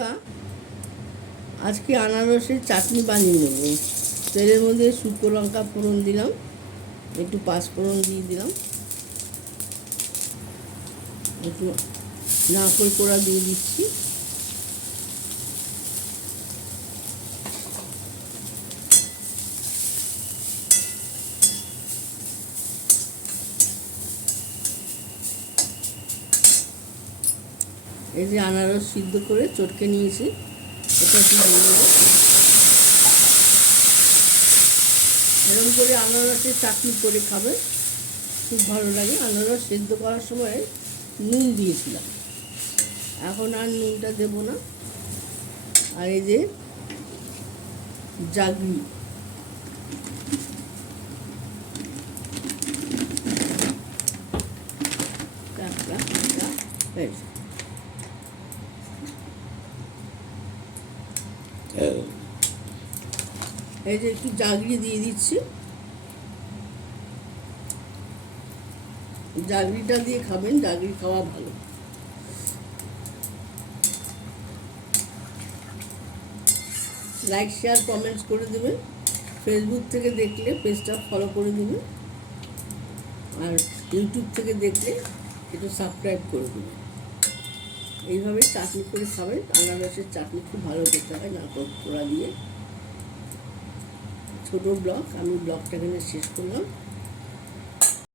বন্ধুরা, আজকে আনারসের চাটনি বানিয়ে নেব। তেলের মধ্যে শুকনো লঙ্কা ফোড়ন দিলাম, একটু পাঁচফোড়ন দিয়ে দিলাম, একটু নারকেল কোড়া দিয়ে দিচ্ছি, এই যে আনারস সিদ্ধ করে চটকে নিয়েছি, এটা একটু দিয়ে দেবো। এরকম করে আনারসের চাটনি করে খাবে, খুব ভালো লাগে। আনারস সিদ্ধ করার সময় নুন দিয়েছিলাম, এখন আর নুনটা দেব না। আর এই যে জাগরি, এই যে একটু জাগরি দিয়ে দিচ্ছি। জাগরিটা দিয়ে খাবেন, জাগরি খাওয়া ভালো। লাইক শেয়ার কমেন্টস করে দেবেন। ফেসবুক থেকে দেখলে পেজটা ফলো করে দেবেন, আর ইউটিউব থেকে দেখলে একটু সাবস্ক্রাইব করে দেবেন। এইভাবে চাটনি করে খাবেন। আনারসের চাটনি খুব ভালো খেতে হয় নারকেল কোড়া দিয়ে। ছোটো ব্লগ, আমি ব্লগটা এখানে শেষ করলাম।